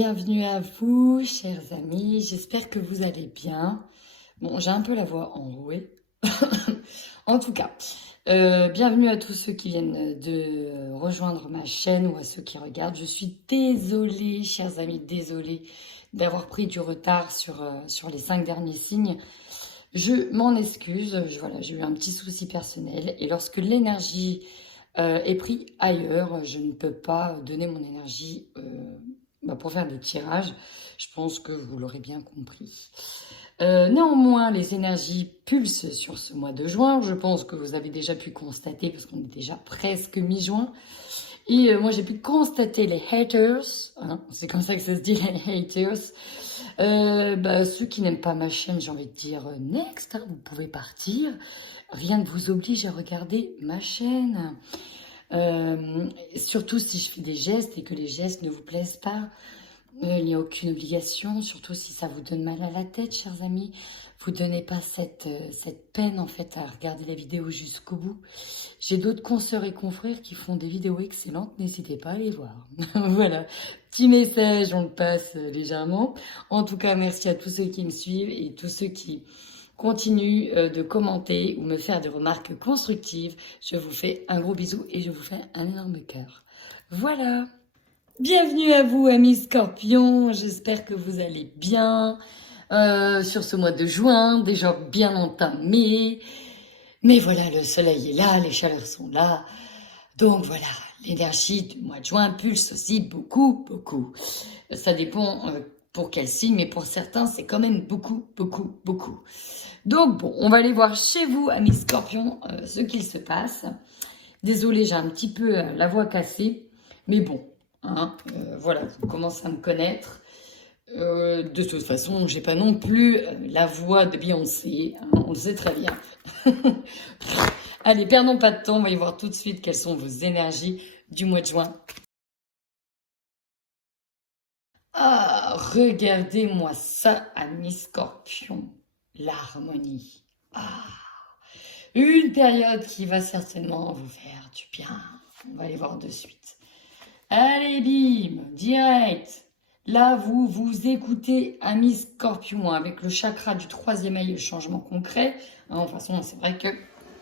Bienvenue à vous, chers amis. J'espère que vous allez bien. Bon, j'ai un peu la voix enrouée. En tout cas, bienvenue à tous ceux qui viennent de rejoindre ma chaîne ou à ceux qui regardent. Je suis désolée, chers amis, désolée d'avoir pris du retard sur les 5 derniers signes. Je m'en excuse. Voilà, j'ai eu un petit souci personnel. Et lorsque l'énergie est prise ailleurs, je ne peux pas donner mon énergie pour faire des tirages. Je pense que vous l'aurez bien compris. Néanmoins, les énergies pulsent sur ce mois de juin. Je pense que vous avez déjà pu constater, parce qu'on est déjà presque mi-juin. Et moi, j'ai pu constater les haters, hein, c'est comme ça que ça se dit, les haters. Ceux qui n'aiment pas ma chaîne, j'ai envie de dire next, hein, vous pouvez partir. Rien ne vous oblige à regarder ma chaîne. Surtout si je fais des gestes et que les gestes ne vous plaisent pas. Il n'y a aucune obligation, surtout si ça vous donne mal à la tête, chers amis. Vous ne donnez pas cette peine, en fait, à regarder la vidéo jusqu'au bout. J'ai d'autres consoeurs et confrères qui font des vidéos excellentes, n'hésitez pas à les voir. Voilà, petit message, on le passe légèrement. En tout cas, merci à tous ceux qui me suivent et tous ceux qui continuent de commenter ou me faire des remarques constructives. Je vous fais un gros bisou et je vous fais un énorme cœur. Voilà. Bienvenue à vous, amis Scorpions. J'espère que vous allez bien sur ce mois de juin, déjà bien entamé. Mais voilà, le soleil est là, les chaleurs sont là. Donc voilà, l'énergie du mois de juin pulse aussi beaucoup, beaucoup. Ça dépend pour quel signe, mais pour certains, c'est quand même beaucoup, beaucoup, beaucoup. Donc bon, on va aller voir chez vous, amis Scorpions, ce qu'il se passe. Désolée, j'ai un petit peu la voix cassée, mais bon. Hein, voilà, vous commencez à me connaître. De toute façon, j'ai pas non plus la voix de Beyoncé, hein, on le sait très bien. Allez, perdons pas de temps, on va y voir tout de suite quelles sont vos énergies du mois de juin. Ah, regardez-moi ça, amis Scorpions, l'harmonie. Ah, une période qui va certainement vous faire du bien. On va aller voir de suite. Allez, bim, direct. Là, vous écoutez, amis Scorpions, avec le chakra du 3e œil, le changement concret. Hein, de toute façon, c'est vrai que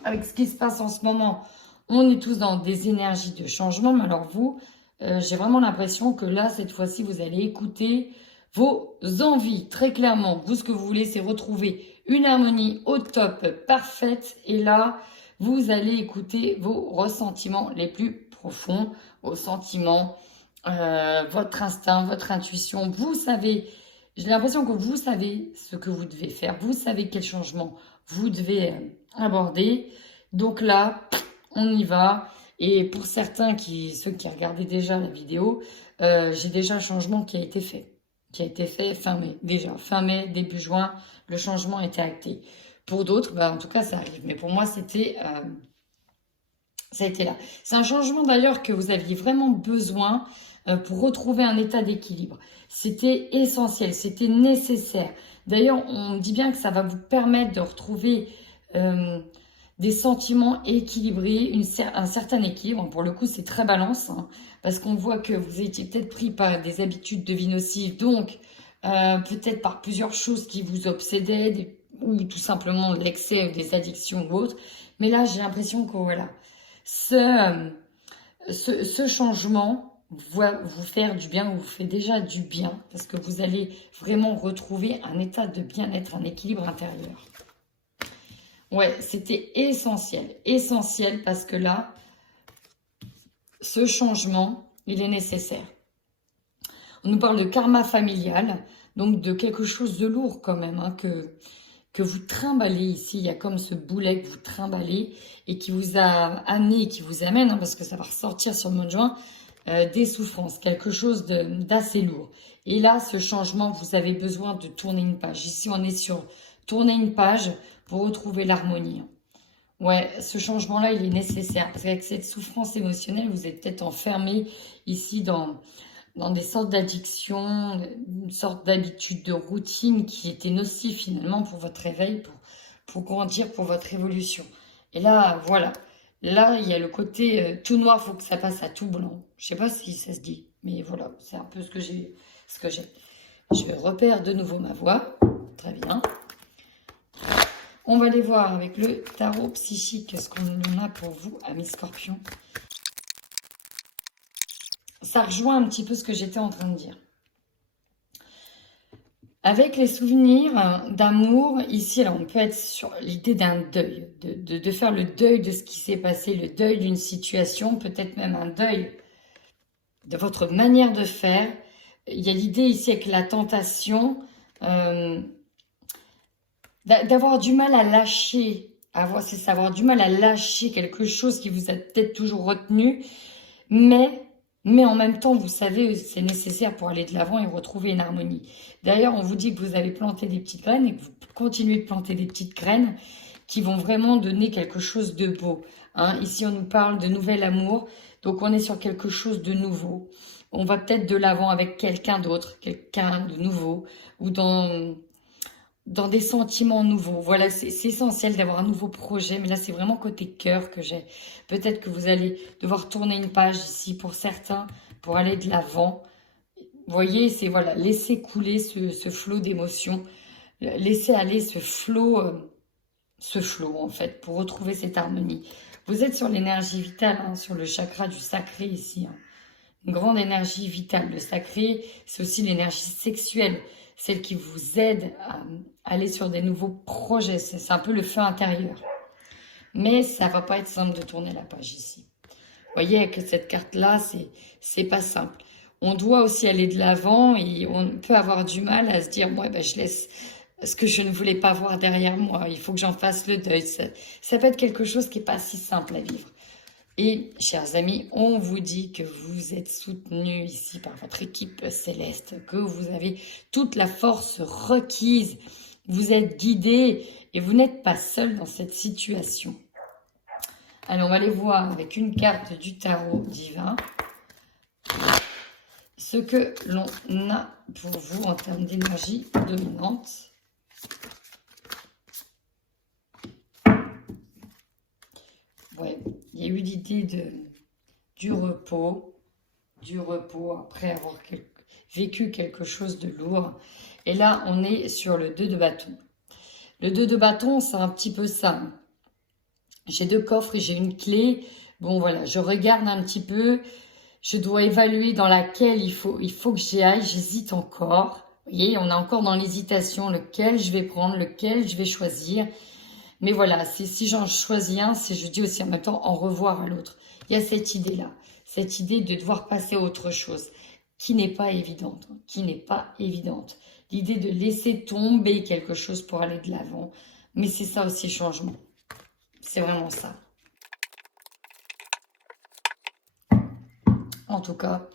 avec ce qui se passe en ce moment, on est tous dans des énergies de changement. Mais alors vous, j'ai vraiment l'impression que là, cette fois-ci, vous allez écouter vos envies, très clairement. Vous, ce que vous voulez, c'est retrouver une harmonie au top, parfaite. Et là, vous allez écouter vos ressentiments les plus profonds, vos sentiments, votre instinct, votre intuition. Vous savez, j'ai l'impression que vous savez ce que vous devez faire. Vous savez quel changement vous devez aborder. Donc là, on y va. Et pour certains, ceux qui regardaient déjà la vidéo, j'ai déjà un changement qui a été fait. Qui a été fait fin mai. Déjà, fin mai, début juin, le changement était acté. Pour d'autres, en tout cas, ça arrive. Mais pour moi, ça a été là. C'est un changement d'ailleurs que vous aviez vraiment besoin pour retrouver un état d'équilibre. C'était essentiel, c'était nécessaire. D'ailleurs, on dit bien que ça va vous permettre de retrouver des sentiments équilibrés, un certain équilibre. Pour le coup, c'est très balance, hein, parce qu'on voit que vous étiez peut-être pris par des habitudes de vie nocives, donc peut-être par plusieurs choses qui vous obsédaient, ou tout simplement l'excès des addictions ou autres. Mais là, j'ai l'impression que voilà, ce changement va vous faire du bien, ou vous fait déjà du bien, parce que vous allez vraiment retrouver un état de bien-être, un équilibre intérieur. Ouais, c'était essentiel, parce que là, ce changement, il est nécessaire. On nous parle de karma familial, donc de quelque chose de lourd quand même, hein, que vous trimballez ici. Il y a comme ce boulet que vous trimballez et qui vous a amené, qui vous amène, hein, parce que ça va ressortir sur le mois de juin, des souffrances, quelque chose d'assez lourd. Et là, ce changement, vous avez besoin de tourner une page. Ici, on est sur tourner une page pour retrouver l'harmonie. Ouais, ce changement-là, il est nécessaire. Parce qu'avec cette souffrance émotionnelle, vous êtes peut-être enfermé ici dans des sortes d'addictions, une sorte d'habitude de routine qui était nocive finalement pour votre réveil, pour grandir, pour votre évolution. Et là, voilà. Là, il y a le côté tout noir, il faut que ça passe à tout blanc. Je sais pas si ça se dit, mais voilà, c'est un peu ce que ce que j'ai. Je repère de nouveau ma voix. Très bien. On va aller voir avec le tarot psychique ce qu'on a pour vous, amis Scorpions. Ça rejoint un petit peu ce que j'étais en train de dire. Avec les souvenirs d'amour, ici, là, on peut être sur l'idée d'un deuil, de faire le deuil de ce qui s'est passé, le deuil d'une situation, peut-être même un deuil de votre manière de faire. Il y a l'idée ici avec la tentation d'avoir du mal à lâcher, avoir du mal à lâcher quelque chose qui vous a peut-être toujours retenu, mais en même temps, vous savez, c'est nécessaire pour aller de l'avant et retrouver une harmonie. D'ailleurs, on vous dit que vous avez planté des petites graines et que vous continuez de planter des petites graines qui vont vraiment donner quelque chose de beau. Hein. Ici, on nous parle de nouvel amour, donc on est sur quelque chose de nouveau. On va peut-être de l'avant avec quelqu'un d'autre, quelqu'un de nouveau, ou dans des sentiments nouveaux. Voilà, c'est essentiel d'avoir un nouveau projet, mais là, c'est vraiment côté cœur que j'ai. Peut-être que vous allez devoir tourner une page ici pour certains, pour aller de l'avant. Vous voyez, c'est voilà, laisser couler ce flot d'émotions, laisser aller ce flot en fait, pour retrouver cette harmonie. Vous êtes sur l'énergie vitale, hein, sur le chakra du sacré ici. Hein. Une grande énergie vitale. Le sacré, c'est aussi l'énergie sexuelle, celle qui vous aide à aller sur des nouveaux projets. C'est un peu le feu intérieur. Mais ça va pas être simple de tourner la page ici. Vous voyez, avec cette carte-là, c'est pas simple. On doit aussi aller de l'avant et on peut avoir du mal à se dire, moi, ben, je laisse ce que je ne voulais pas voir derrière moi. Il faut que j'en fasse le deuil. Ça peut être quelque chose qui n'est pas si simple à vivre. Et, chers amis, on vous dit que vous êtes soutenus ici par votre équipe céleste, que vous avez toute la force requise, vous êtes guidés et vous n'êtes pas seul dans cette situation. Alors, on va aller voir avec une carte du tarot divin ce que l'on a pour vous en termes d'énergie dominante. Ouais, il y a eu l'idée du repos après avoir vécu quelque chose de lourd. Et là, on est sur le 2 de bâton. Le 2 de bâton, c'est un petit peu ça. J'ai 2 coffres et j'ai une clé. Bon, voilà, je regarde un petit peu. Je dois évaluer dans laquelle il faut que j'y aille. J'hésite encore. Vous voyez, on est encore dans l'hésitation. Lequel je vais prendre, lequel je vais choisir. Mais voilà, si j'en choisis un, je dis aussi en même temps au revoir à l'autre. Il y a cette idée-là, cette idée de devoir passer à autre chose, qui n'est pas évidente, L'idée de laisser tomber quelque chose pour aller de l'avant, mais c'est ça aussi le changement. C'est vraiment ça. En tout cas,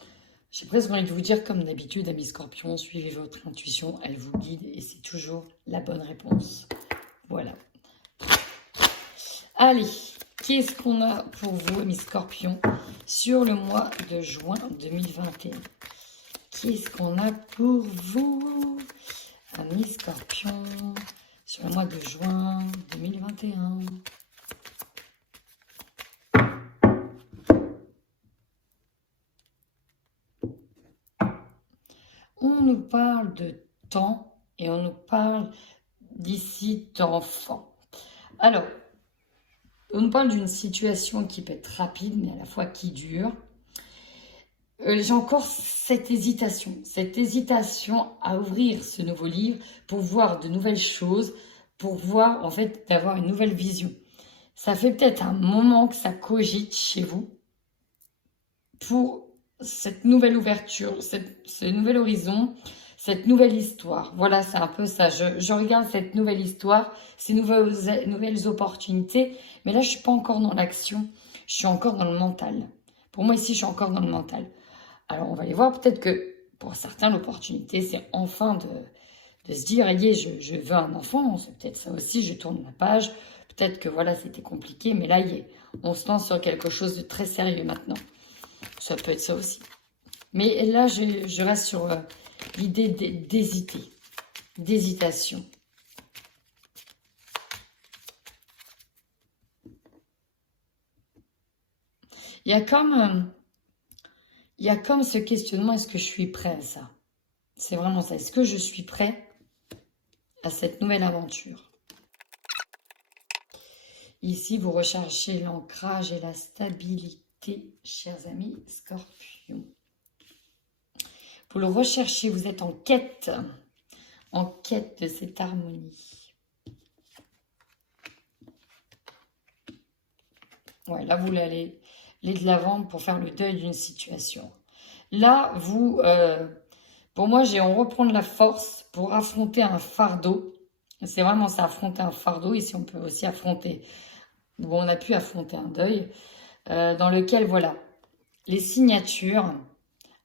j'ai presque envie de vous dire, comme d'habitude, amis Scorpions, suivez votre intuition, elle vous guide et c'est toujours la bonne réponse. Voilà. Allez, qu'est-ce qu'on a pour vous, amis Scorpions, sur le mois de juin 2021? Qu'est-ce qu'on a pour vous, amis Scorpions, sur le mois de juin 2021? On nous parle de temps et on nous parle d'ici d'enfants. Alors, on nous parle d'une situation qui peut être rapide, mais à la fois qui dure. J'ai encore cette hésitation à ouvrir ce nouveau livre pour voir de nouvelles choses, pour voir, en fait, d'avoir une nouvelle vision. Ça fait peut-être un moment que ça cogite chez vous pour cette nouvelle ouverture, ce nouvel horizon, cette nouvelle histoire. Voilà, c'est un peu ça. Je regarde cette nouvelle histoire, ces nouvelles opportunités, mais là, je ne suis pas encore dans l'action, je suis encore dans le mental. Pour moi, ici, je suis encore dans le mental. Alors, on va aller voir, peut-être que pour certains, l'opportunité, c'est enfin de se dire, hey, je veux un enfant, c'est peut-être ça aussi, je tourne la page, peut-être que voilà, c'était compliqué, mais là, on se lance sur quelque chose de très sérieux maintenant. Ça peut être ça aussi. Mais là, je reste sur l'idée d'hésiter, d'hésitation. Il y a comme ce questionnement, est-ce que je suis prêt à ça? C'est vraiment ça. Est-ce que je suis prêt à cette nouvelle aventure? Ici, vous recherchez l'ancrage et la stabilité, chers amis Scorpion. Vous le recherchez, vous êtes en quête de cette harmonie. Ouais, là, vous voulez aller de l'avant pour faire le deuil d'une situation. Là, vous, pour moi, on reprend de la force pour affronter un fardeau. C'est vraiment ça, affronter un fardeau. Ici, on peut aussi affronter, on a pu affronter un deuil, dans lequel, voilà, les signatures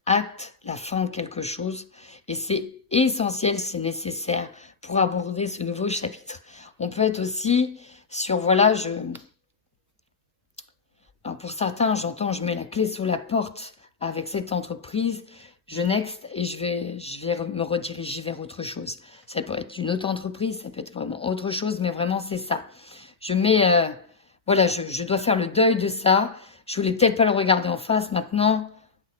actent la fin de quelque chose. Et c'est essentiel, c'est nécessaire pour aborder ce nouveau chapitre. On peut être aussi sur, voilà, alors pour certains, j'entends, je mets la clé sous la porte avec cette entreprise, je next et je vais me rediriger vers autre chose. Ça peut être une autre entreprise, ça peut être vraiment autre chose, mais vraiment c'est ça. Je mets, voilà, je dois faire le deuil de ça. Je voulais peut-être pas le regarder en face. Maintenant,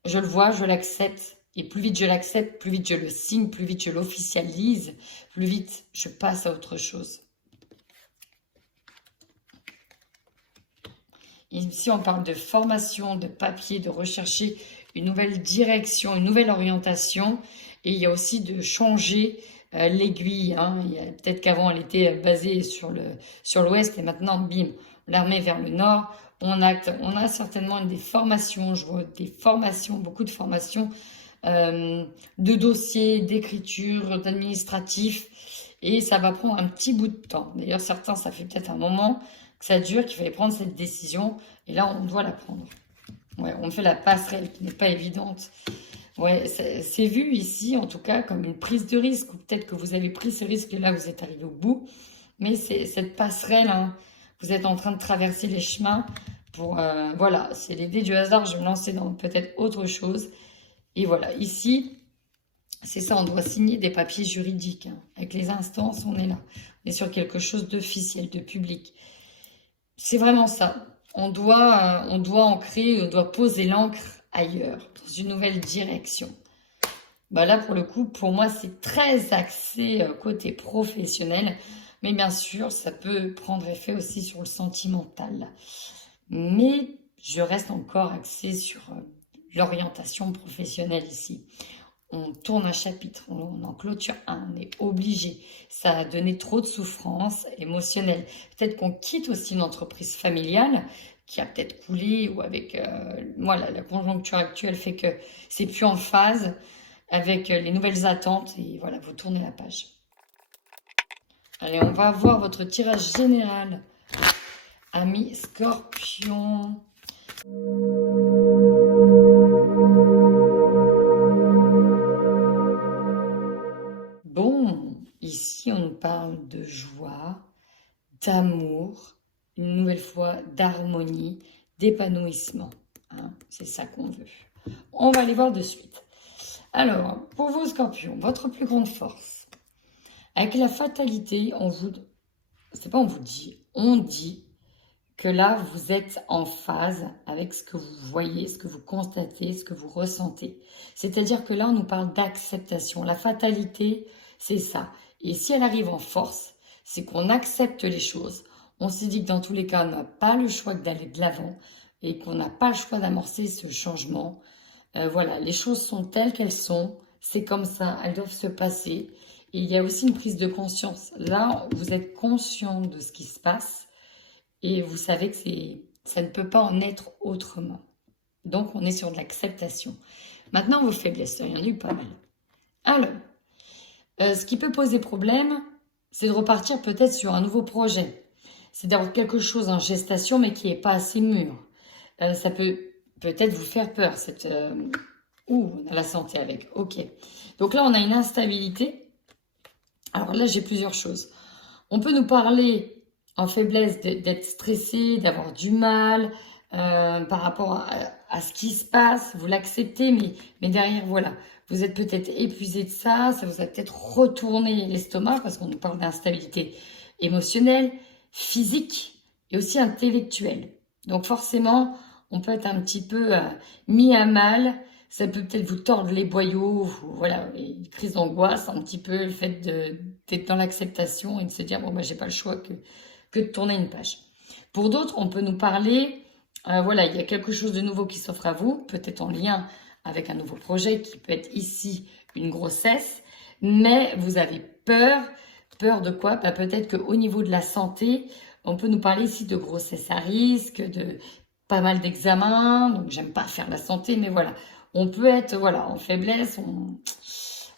je le vois, je l'accepte. Et plus vite je l'accepte, plus vite je le signe, plus vite je l'officialise, plus vite je passe à autre chose. Ici, on parle de formation, de papier, de rechercher une nouvelle direction, une nouvelle orientation. Et il y a aussi de changer l'aiguille. Hein. Peut-être qu'avant, elle était basée sur l'ouest et maintenant, bim, on la remet vers le nord. On a certainement des formations, je vois des formations, beaucoup de formations de dossiers, d'écriture, d'administratif. Et ça va prendre un petit bout de temps. D'ailleurs, certains, ça fait peut-être un moment que ça dure, qu'il fallait prendre cette décision. Et là, on doit la prendre. Ouais, on fait la passerelle qui n'est pas évidente. Ouais, c'est vu ici, en tout cas, comme une prise de risque. Ou peut-être que vous avez pris ce risque et là, vous êtes arrivé au bout. Mais c'est cette passerelle, hein, vous êtes en train de traverser les chemins pour... voilà, c'est les dés du hasard. Je vais me lancer dans peut-être autre chose. Et voilà, ici, c'est ça, on doit signer des papiers juridiques. Hein. Avec les instances, on est là. On est sur quelque chose d'officiel, de public. C'est vraiment ça. On doit ancrer, on doit poser l'encre ailleurs, dans une nouvelle direction. Bah là, pour le coup, pour moi, c'est très axé côté professionnel. Mais bien sûr, ça peut prendre effet aussi sur le sentimental. Mais je reste encore axée sur l'orientation professionnelle ici. On tourne un chapitre, on en clôture un, on est obligé. Ça a donné trop de souffrance émotionnelle. Peut-être qu'on quitte aussi une entreprise familiale qui a peut-être coulé ou avec... moi, la conjoncture actuelle fait que c'est plus en phase avec les nouvelles attentes. Et voilà, vous tournez la page. Allez, on va voir votre tirage général. Amis Scorpion. Bon, ici on nous parle de joie, d'amour, une nouvelle fois d'harmonie, d'épanouissement. Hein, c'est ça qu'on veut. On va aller voir de suite. Alors, pour vous Scorpions, votre plus grande force. Avec la fatalité, on dit que là, vous êtes en phase avec ce que vous voyez, ce que vous constatez, ce que vous ressentez. C'est-à-dire que là, on nous parle d'acceptation. La fatalité, c'est ça. Et si elle arrive en force, c'est qu'on accepte les choses. On se dit que dans tous les cas, on n'a pas le choix d'aller de l'avant et qu'on n'a pas le choix d'amorcer ce changement. Voilà, les choses sont telles qu'elles sont. C'est comme ça, elles doivent se passer. Et il y a aussi une prise de conscience. Là, vous êtes conscient de ce qui se passe. Et vous savez que ça ne peut pas en être autrement. Donc, on est sur de l'acceptation. Maintenant, vos faiblesses, il y en a eu pas mal. Alors, ce qui peut poser problème, c'est de repartir peut-être sur un nouveau projet. C'est d'avoir quelque chose en gestation, mais qui n'est pas assez mûr. Ça peut peut-être vous faire peur. On a la santé avec. Ok. Donc là, on a une instabilité. Alors là, j'ai plusieurs choses. On peut nous parler en faiblesse d'être stressé, d'avoir du mal par rapport à ce qui se passe. Vous l'acceptez, mais derrière, voilà, vous êtes peut-être épuisé de ça. Ça vous a peut-être retourné l'estomac parce qu'on nous parle d'instabilité émotionnelle, physique et aussi intellectuelle. Donc forcément, on peut être un petit peu mis à mal ça peut peut-être vous tordre les boyaux, voilà, une crise d'angoisse, un petit peu le fait d'être dans l'acceptation et de se dire, bon, bah, j'ai pas le choix que de tourner une page. Pour d'autres, on peut nous parler, voilà, il y a quelque chose de nouveau qui s'offre à vous, peut-être en lien avec un nouveau projet qui peut être ici une grossesse, mais vous avez peur. Peur de quoi? Bah, peut-être qu'au niveau de la santé, on peut nous parler ici de grossesse à risque, de pas mal d'examens, donc j'aime pas faire la santé, mais voilà. On peut être voilà, en faiblesse,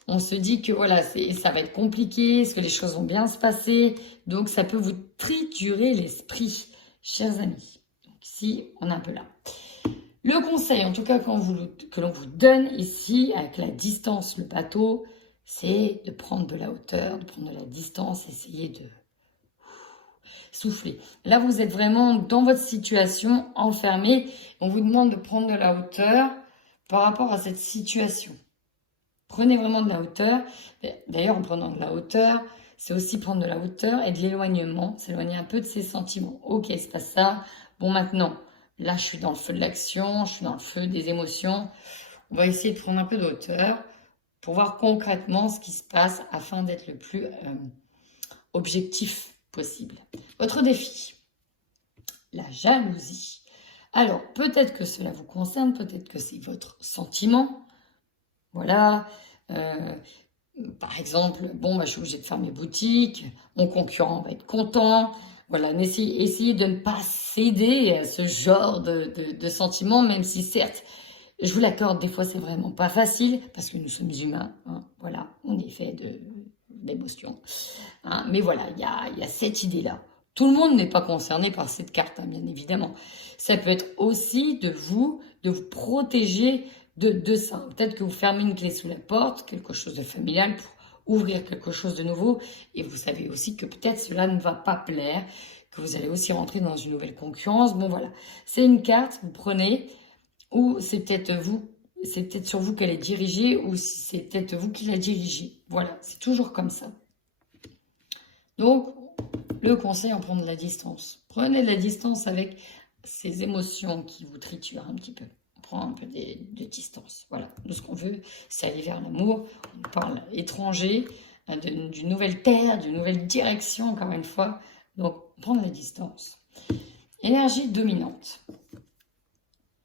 on se dit que voilà, ça va être compliqué, est-ce que les choses vont bien se passer, donc ça peut vous triturer l'esprit, chers amis. Donc ici, on est un peu là. Le conseil, en tout cas, que l'on vous donne ici, avec la distance, le bateau, c'est de prendre de la hauteur, de prendre de la distance, essayer de souffler. Là, vous êtes vraiment dans votre situation, enfermé. On vous demande de prendre de la hauteur par rapport à cette situation. Prenez vraiment de la hauteur. D'ailleurs, en prenant de la hauteur, c'est aussi prendre de la hauteur et de l'éloignement, s'éloigner un peu de ses sentiments. Ok, c'est pas ça. Bon, maintenant, là, je suis dans le feu de l'action, je suis dans le feu des émotions. On va essayer de prendre un peu de hauteur pour voir concrètement ce qui se passe afin d'être le plus objectif possible. Votre défi, la jalousie. Alors, peut-être que cela vous concerne, peut-être que c'est votre sentiment. Voilà. Par exemple, bon, bah, je suis obligée de fermer boutique, mon concurrent va être content. Voilà, essayez de ne pas céder à ce genre de sentiments, même si certes, je vous l'accorde, des fois c'est vraiment pas facile, parce que nous sommes humains, hein, voilà, on est fait d'émotions. Hein, mais voilà, il y a cette idée-là. Tout le monde n'est pas concerné par cette carte, hein, bien évidemment. Ça peut être aussi de vous protéger de ça. Peut-être que vous fermez une clé sous la porte, quelque chose de familial pour ouvrir quelque chose de nouveau. Et vous savez aussi que peut-être cela ne va pas plaire, que vous allez aussi rentrer dans une nouvelle concurrence. Bon voilà, c'est une carte, vous prenez, ou c'est peut-être vous, c'est peut-être sur vous qu'elle est dirigée, ou c'est peut-être vous qui la dirigez. Voilà, c'est toujours comme ça. Donc, le conseil, en prendre de la distance. Prenez de la distance avec ces émotions qui vous triturent un petit peu. On prend un peu de distance. Voilà, nous ce qu'on veut, c'est aller vers l'amour. On parle étranger, d'une nouvelle terre, d'une nouvelle direction, encore une fois. Donc, prendre la distance. Énergie dominante.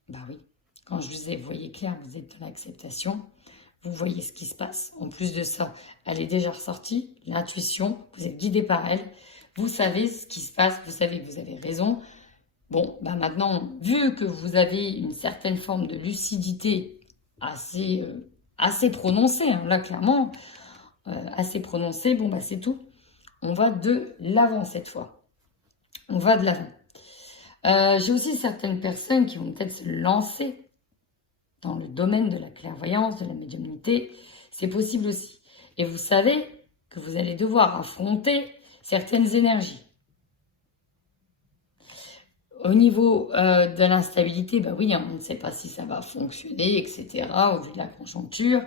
Bah oui, quand je vous ai, vous voyez clair, vous êtes dans l'acceptation. Vous voyez ce qui se passe. En plus de ça, elle est déjà ressortie. L'intuition, vous êtes guidé par elle. Vous savez ce qui se passe. Vous savez que vous avez raison. Bon, bah maintenant, vu que vous avez une certaine forme de lucidité assez prononcée, hein, là clairement, assez prononcée, bon bah c'est tout. On va de l'avant cette fois. On va de l'avant. J'ai aussi certaines personnes qui vont peut-être se lancer dans le domaine de la clairvoyance, de la médiumnité, c'est possible aussi. Et vous savez que vous allez devoir affronter certaines énergies. Au niveau de l'instabilité, bah oui, on ne sait pas si ça va fonctionner, etc., au vu de la conjoncture.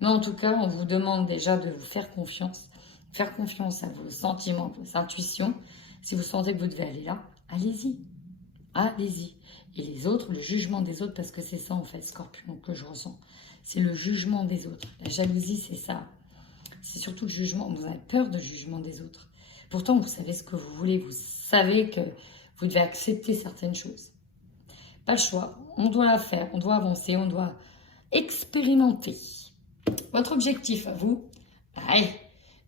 Mais en tout cas, on vous demande déjà de vous faire confiance à vos sentiments, vos intuitions. Si vous sentez que vous devez aller là, allez-y. Allez-y. Et les autres, le jugement des autres, parce que c'est ça en fait, Scorpion, que je ressens. C'est le jugement des autres. La jalousie, c'est ça. C'est surtout le jugement. Vous avez peur du jugement des autres. Pourtant, vous savez ce que vous voulez. Vous savez que vous devez accepter certaines choses. Pas le choix. On doit la faire. On doit avancer. On doit expérimenter. Votre objectif à vous,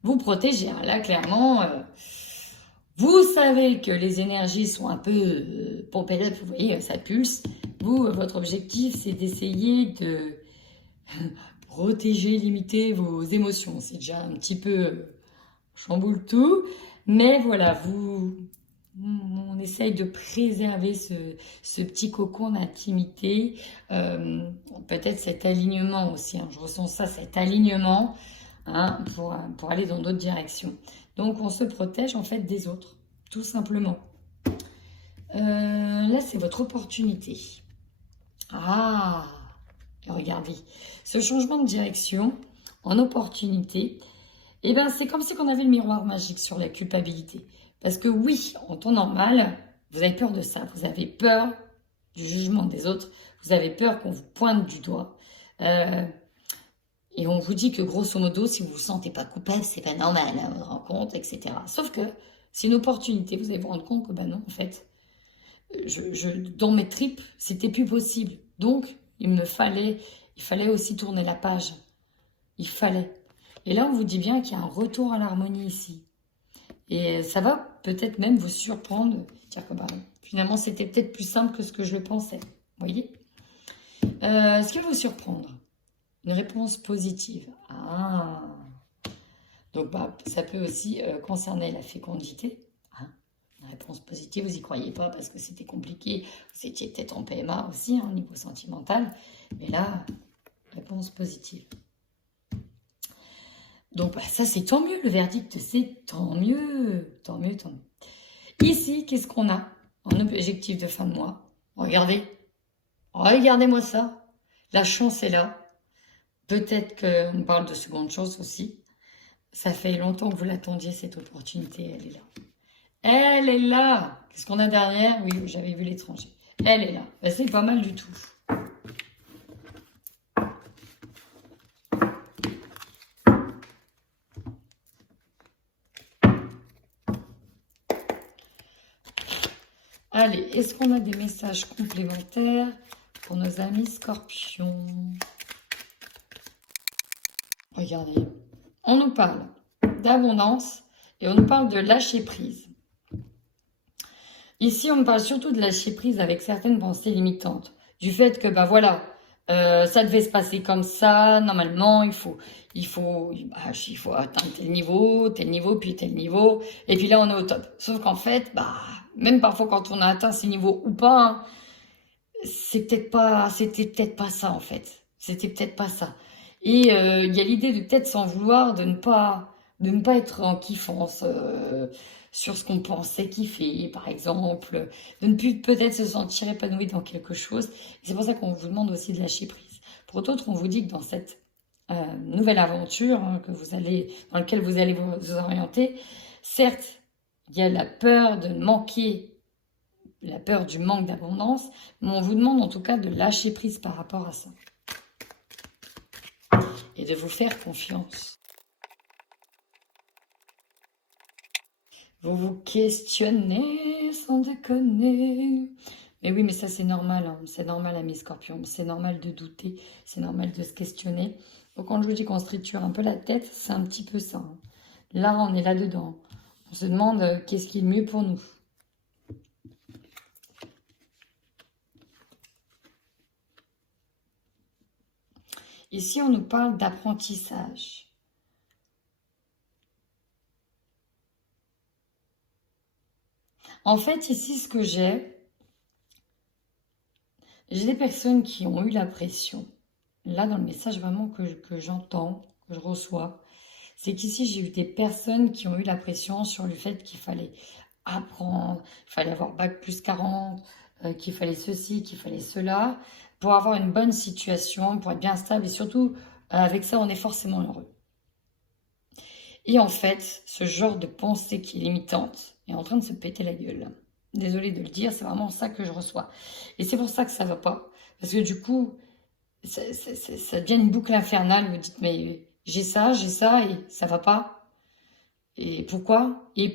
vous protéger. Là, clairement... vous savez que les énergies sont un peu pompées, vous voyez, ça pulse. Vous, votre objectif, c'est d'essayer de protéger, limiter vos émotions. C'est déjà un petit peu chamboule tout. Mais voilà, on essaye de préserver ce petit cocon d'intimité. Peut-être cet alignement aussi. Hein, je ressens ça, cet alignement. Hein, pour aller dans d'autres directions. Donc, on se protège en fait des autres, tout simplement. Là, c'est votre opportunité. Ah, regardez, ce changement de direction en opportunité, eh ben, c'est comme si on avait le miroir magique sur la culpabilité. Parce que oui, en temps normal, vous avez peur de ça, vous avez peur du jugement des autres, vous avez peur qu'on vous pointe du doigt. Et on vous dit que grosso modo, si vous ne vous sentez pas coupable, c'est pas normal, hein, votre rencontre, etc. Sauf que c'est une opportunité, vous allez vous rendre compte que ben non, en fait, dans mes tripes, c'était plus possible. Donc, il fallait aussi tourner la page. Il fallait. Et là, on vous dit bien qu'il y a un retour à l'harmonie ici. Et ça va peut-être même vous surprendre, dire que finalement, c'était peut-être plus simple que ce que je le pensais. Vous voyez, ce qui va vous surprendre, une réponse positive. Ah, donc ça peut aussi concerner la fécondité. Hein. Une réponse positive, vous n'y croyez pas parce que c'était compliqué. Vous étiez peut-être en PMA aussi, hein, au niveau sentimental. Mais là, réponse positive. Donc ça, c'est tant mieux. Le verdict, c'est tant mieux. Tant mieux, tant mieux. Ici, qu'est-ce qu'on a en objectif de fin de mois? Regardez. Regardez-moi ça. La chance est là. Peut-être qu'on parle de seconde chance aussi. Ça fait longtemps que vous l'attendiez, cette opportunité. Elle est là. Elle est là. Qu'est-ce qu'on a derrière? Oui, j'avais vu l'étranger. Elle est là. Ben, c'est pas mal du tout. Allez, est-ce qu'on a des messages complémentaires pour nos amis scorpions? Regardez, on nous parle d'abondance et on nous parle de lâcher prise. Ici, on me parle surtout de lâcher prise avec certaines pensées limitantes. Du fait que, voilà, ça devait se passer comme ça, normalement, il faut atteindre tel niveau, puis tel niveau, et puis là, on est au top. Sauf qu'en fait, même parfois quand on a atteint ces niveaux ou pas, hein, c'était peut-être pas ça, en fait. C'était peut-être pas ça. Et il y a l'idée de peut-être s'en vouloir, de ne pas être en kiffance sur ce qu'on pensait kiffer, par exemple, de ne plus peut-être se sentir épanoui dans quelque chose. C'est pour ça qu'on vous demande aussi de lâcher prise. Pour d'autres, on vous dit que dans cette nouvelle aventure hein, dans laquelle vous allez vous orienter, certes, il y a la peur de manquer, la peur du manque d'abondance, mais on vous demande en tout cas de lâcher prise par rapport à ça. Et de vous faire confiance. Vous vous questionnez sans déconner. Mais oui, mais ça c'est normal, hein. C'est normal à mes scorpions, c'est normal de douter, c'est normal de se questionner. Donc quand je vous dis qu'on se triture un peu la tête, c'est un petit peu ça. Hein. Là, on est là-dedans. On se demande qu'est-ce qui est le mieux pour nous. Ici, on nous parle d'apprentissage. En fait, ici, ce que j'ai des personnes qui ont eu la pression. Là, dans le message vraiment que j'entends, que je reçois, c'est qu'ici, j'ai eu des personnes qui ont eu la pression sur le fait qu'il fallait apprendre, il fallait avoir bac plus 40, qu'il fallait ceci, qu'il fallait cela, pour avoir une bonne situation, pour être bien stable, et surtout, avec ça, on est forcément heureux. Et en fait, ce genre de pensée qui est limitante est en train de se péter la gueule. Désolée de le dire, c'est vraiment ça que je reçois. Et c'est pour ça que ça va pas. Parce que du coup, ça devient une boucle infernale. Vous dites, mais j'ai ça, et ça va pas. Et pourquoi? Et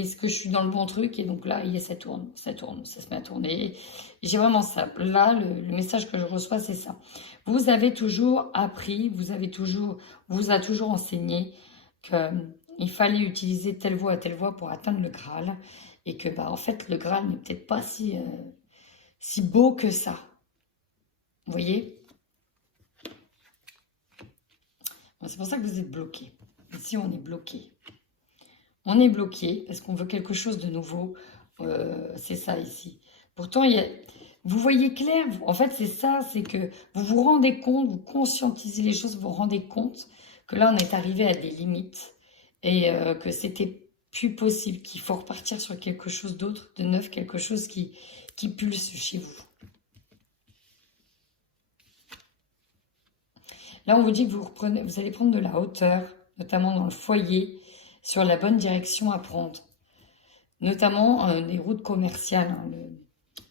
est-ce que je suis dans le bon truc? Et donc là, ça tourne, ça se met à tourner. Et j'ai vraiment ça. Là, le message que je reçois, c'est ça. Vous avez toujours appris, vous a toujours enseigné qu'il fallait utiliser telle voie pour atteindre le Graal. Et que, en fait, le Graal n'est peut-être pas si beau que ça. Vous voyez? C'est pour ça que vous êtes bloqué. Ici, on est bloqué. On est bloqué parce qu'on veut quelque chose de nouveau. C'est ça ici. Pourtant, vous voyez clair. En fait, c'est ça. C'est que vous vous rendez compte, vous conscientisez les choses, vous vous rendez compte que là, on est arrivé à des limites et que c'était plus possible, qu'il faut repartir sur quelque chose d'autre, de neuf, quelque chose qui pulse chez vous. Là, on vous dit que vous allez prendre de la hauteur, notamment dans le foyer, sur la bonne direction à prendre. Notamment des routes commerciales. Hein.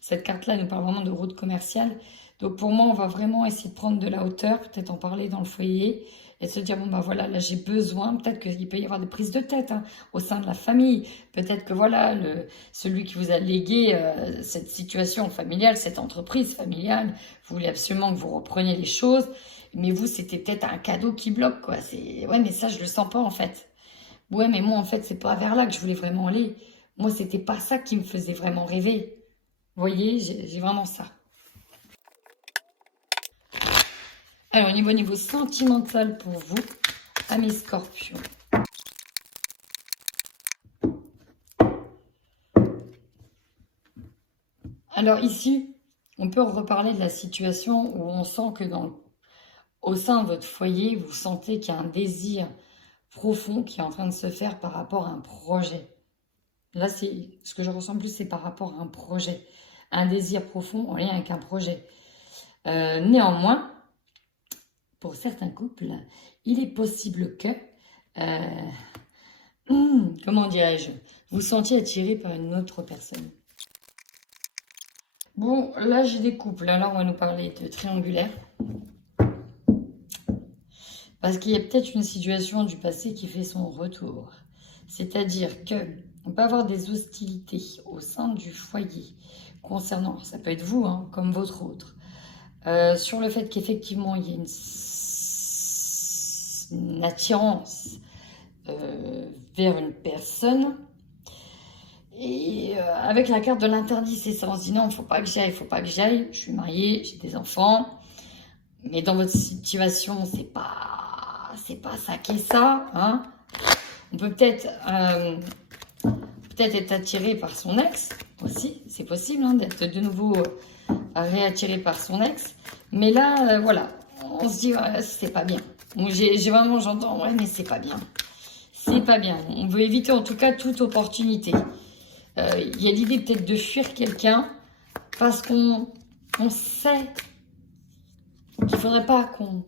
Cette carte-là nous parle vraiment de routes commerciales. Donc pour moi, on va vraiment essayer de prendre de la hauteur, peut-être en parler dans le foyer et se dire, bon bah voilà, là j'ai besoin, peut-être qu'il peut y avoir des prises de tête hein, au sein de la famille. Peut-être que voilà, celui qui vous a légué cette situation familiale, cette entreprise familiale, voulait absolument que vous repreniez les choses. Mais vous, c'était peut-être un cadeau qui bloque, quoi. Ouais, mais ça, je le sens pas, en fait. Ouais, mais moi, en fait, c'est pas vers là que je voulais vraiment aller. Moi, c'était pas ça qui me faisait vraiment rêver. Vous voyez, j'ai vraiment ça. Alors, au niveau sentimental pour vous, amis Scorpions. Alors ici, on peut reparler de la situation où on sent que au sein de votre foyer, vous sentez qu'il y a un désir profond qui est en train de se faire par rapport à un projet. Là, ce que je ressens plus, c'est par rapport à un projet. Un désir profond en lien avec un projet. Néanmoins, pour certains couples, il est possible que, comment dirais-je, vous sentiez attiré par une autre personne. Bon, là, j'ai des couples. Alors, on va nous parler de triangulaire. Parce qu'il y a peut-être une situation du passé qui fait son retour. C'est-à-dire qu'on peut avoir des hostilités au sein du foyer concernant, ça peut être vous, hein, comme votre autre, sur le fait qu'effectivement, il y a une attirance vers une personne. Et avec la carte de l'interdit, c'est ça, on se dit non, il ne faut pas que j'aille, je suis mariée, j'ai des enfants. Mais dans votre situation, c'est pas ça qui est ça, hein. On peut peut-être être attiré par son ex aussi, c'est possible hein, d'être de nouveau réattiré par son ex. Mais là, voilà, on se dit ouais, c'est pas bien. J'entends ouais, mais c'est pas bien. C'est pas bien. On veut éviter en tout cas toute opportunité. Il y a l'idée peut-être de fuir quelqu'un parce qu'on sait qu'il ne faudrait pas qu'on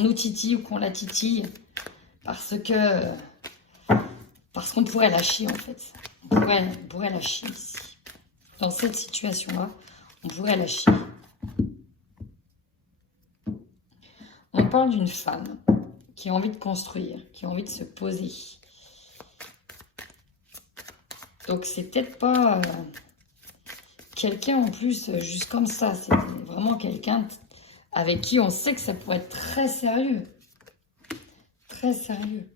nous titille ou qu'on la titille parce qu'on pourrait lâcher en fait. On pourrait lâcher ici. Dans cette situation-là, on pourrait lâcher. On parle d'une femme qui a envie de construire, qui a envie de se poser. Donc c'est peut-être pas quelqu'un en plus juste comme ça. C'est vraiment quelqu'un avec qui on sait que ça pourrait être très sérieux. Très sérieux.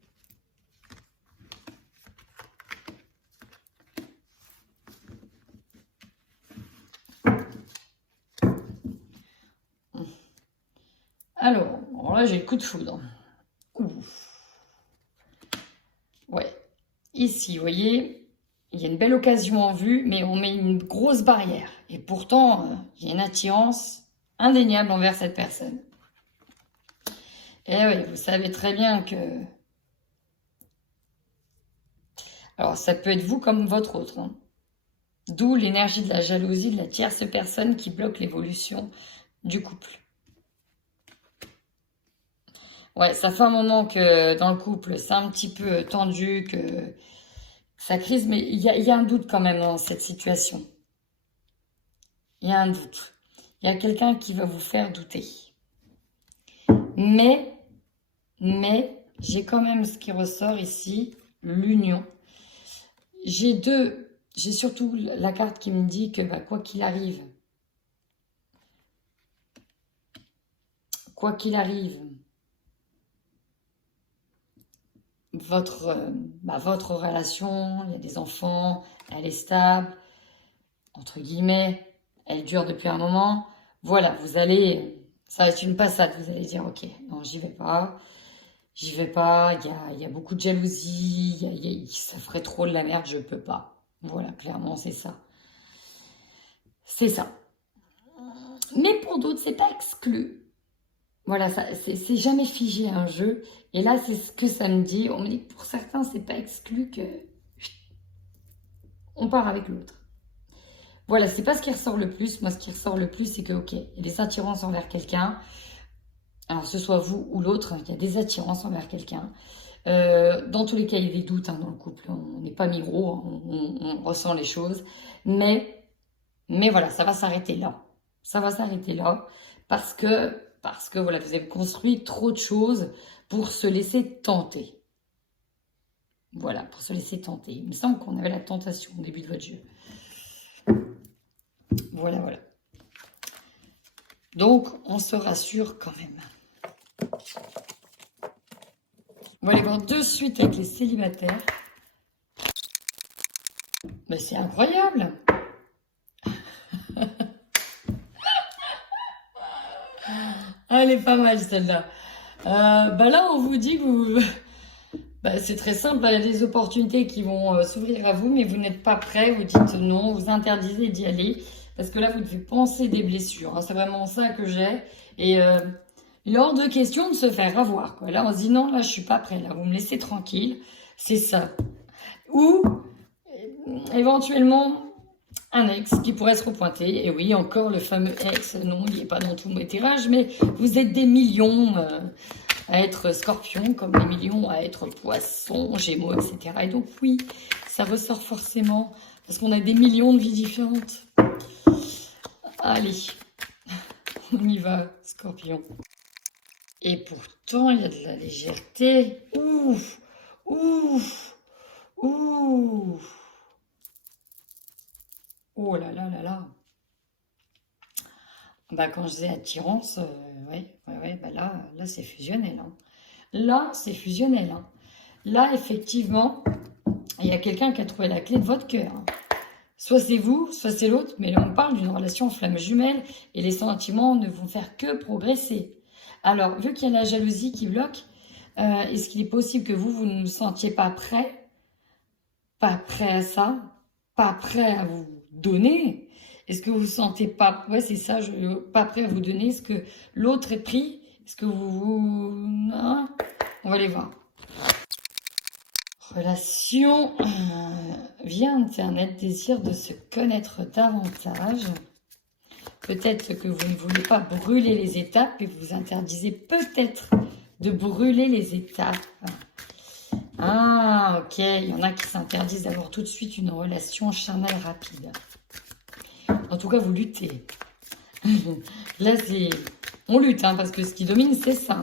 Alors là, j'ai le coup de foudre. Ouf. Ouais. Ici, vous voyez, il y a une belle occasion en vue, mais on met une grosse barrière. Et pourtant, il y a une attirance indéniable envers cette personne. Et oui, vous savez très bien que... Alors, ça peut être vous comme votre autre. Hein. D'où l'énergie de la jalousie de la tierce personne qui bloque l'évolution du couple. Ouais, ça fait un moment que dans le couple, c'est un petit peu tendu, que ça crise, mais il y a un doute quand même dans cette situation. Il y a un doute. Il y a quelqu'un qui va vous faire douter. Mais j'ai quand même ce qui ressort ici, l'union. J'ai surtout la carte qui me dit que quoi qu'il arrive, votre relation, il y a des enfants, elle est stable, entre guillemets, elle dure depuis un moment. Voilà, ça va être une passade, vous allez dire, ok, non, j'y vais pas, il y a beaucoup de jalousie, ça ferait trop de la merde, je peux pas. Voilà, clairement, c'est ça. C'est ça. Mais pour d'autres, c'est pas exclu. Voilà, c'est jamais figé un jeu. Et là, c'est ce que ça me dit. On me dit que pour certains, c'est pas exclu que on part avec l'autre. Voilà, c'est pas ce qui ressort le plus. Moi, ce qui ressort le plus, c'est que, ok, il y a des attirances envers quelqu'un. Alors, que ce soit vous ou l'autre, il y a des attirances envers quelqu'un. Dans tous les cas, il y a des doutes hein, dans le couple. On n'est pas migros, hein, on ressent les choses. Mais voilà, ça va s'arrêter là. Ça va s'arrêter là. parce que voilà, vous avez construit trop de choses pour se laisser tenter. Voilà, pour se laisser tenter. Il me semble qu'on avait la tentation au début de votre jeu. Voilà, voilà. Donc, on se rassure quand même. On va aller voir de suite avec les célibataires. Mais c'est incroyable. Ah, elle est pas mal celle-là. Là, on vous dit que vous... c'est très simple, il y a des opportunités qui vont s'ouvrir à vous, mais vous n'êtes pas prêt, vous dites non, vous interdisez d'y aller, parce que là, vous devez penser des blessures. Hein. C'est vraiment ça que j'ai. Et il est hors de question de se faire avoir. Quoi. Là, on se dit non, là, je suis pas prêt, là, vous me laissez tranquille. C'est ça. Ou, éventuellement, un ex qui pourrait se repointer. Et oui, encore le fameux ex, non, il n'est pas dans tous mes tirages, mais vous êtes des millions à être scorpion, comme des millions à être poisson, gémeaux, etc. Et donc oui, ça ressort forcément, parce qu'on a des millions de vies différentes. Allez, on y va, scorpion. Et pourtant, il y a de la légèreté. Ouf, ouf, ouf. Oh là là là là. Quand je disais attirance, là c'est fusionnel. Hein. Là, c'est fusionnel. Hein. Là, effectivement, il y a quelqu'un qui a trouvé la clé de votre cœur. Hein. Soit c'est vous, soit c'est l'autre, mais là, on parle d'une relation flamme jumelle et les sentiments ne vont faire que progresser. Alors, vu qu'il y a la jalousie qui bloque, est-ce qu'il est possible que vous ne vous sentiez pas prêt à ça, pas prêt à vous donner? Est-ce que vous vous sentez pas... Ouais, c'est ça, pas prêt à vous donner. Est-ce que l'autre est pris? Est-ce que vous... Non. On va aller voir. Relation via Internet, désir de se connaître davantage. Peut-être que vous ne voulez pas brûler les étapes et vous interdisez peut-être de brûler les étapes. Ah, ok. Il y en a qui s'interdisent d'avoir tout de suite une relation charnelle rapide. En tout cas, vous luttez. Là, on lutte, hein, parce que ce qui domine, c'est ça.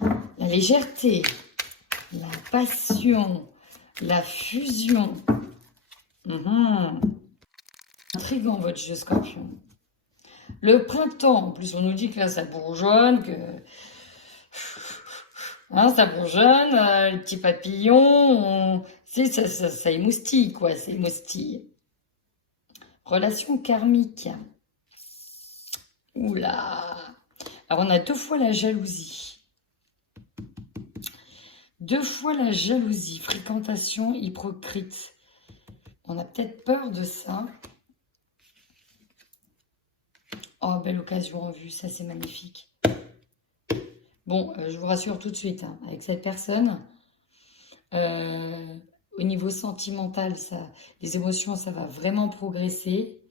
Hein. La légèreté, la passion, la fusion. Intriguant, votre jeu, scorpion. Le printemps, en plus, on nous dit que là, ça bourgeonne, que... Hein, ça bourgeonne, les petits papillons, ça émoustille, quoi, ça émoustille. Relation karmique. Oula. Alors, on a 2 fois la jalousie. 2 fois la jalousie. Fréquentation hypocrite. On a peut-être peur de ça. Oh, belle occasion en vue. Ça, c'est magnifique. Bon, je vous rassure tout de suite. Hein, avec cette personne, au niveau sentimental, les émotions, ça va vraiment progresser.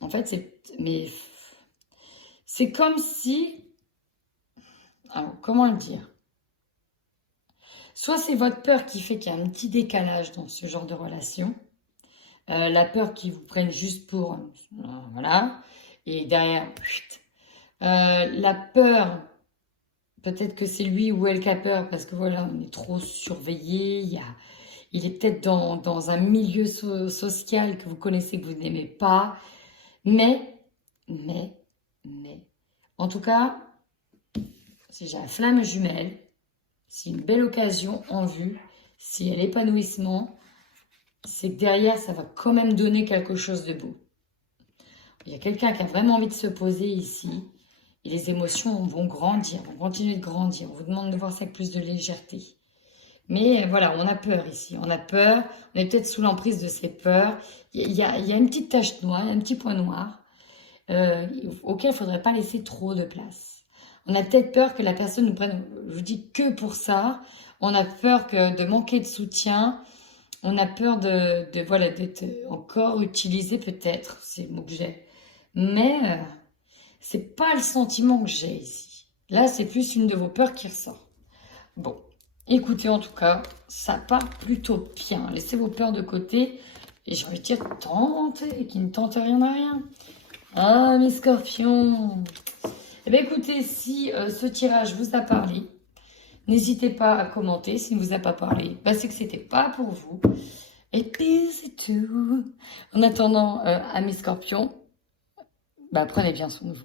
En fait, c'est comme si... Alors, comment le dire? Soit c'est votre peur qui fait qu'il y a un petit décalage dans ce genre de relation. La peur qu'ils vous prennent juste pour... voilà. Et derrière... la peur... Peut-être que c'est lui ou elle qui a peur parce que voilà, on est trop surveillé. Il est peut-être dans un milieu social que vous connaissez, que vous n'aimez pas. Mais, en tout cas, si j'ai la flamme jumelle, si une belle occasion en vue, si il y a l'épanouissement, c'est que derrière, ça va quand même donner quelque chose de beau. Il y a quelqu'un qui a vraiment envie de se poser ici. Et les émotions vont grandir, vont continuer de grandir. On vous demande de voir ça avec plus de légèreté. Mais voilà, on a peur ici. On a peur, on est peut-être sous l'emprise de ces peurs. Il y a une petite tache noire, un petit point noir auquel il ne faudrait pas laisser trop de place. On a peut-être peur que la personne nous prenne, je vous dis que pour ça. On a peur de manquer de soutien. On a peur d'être encore utilisé peut-être, c'est le mot que j'ai. Mais... c'est pas le sentiment que j'ai ici. Là, c'est plus une de vos peurs qui ressort. Bon, écoutez, en tout cas, ça part plutôt bien. Laissez vos peurs de côté. Et j'ai envie de dire, tentez, qui ne tente rien à rien. Ah, mes scorpions. Eh bien, écoutez, si ce tirage vous a parlé, n'hésitez pas à commenter. S'il ne vous a pas parlé, bah, c'est que c'était pas pour vous. Et puis, c'est tout. En attendant, à mes scorpions, bah, prenez bien soin de vous.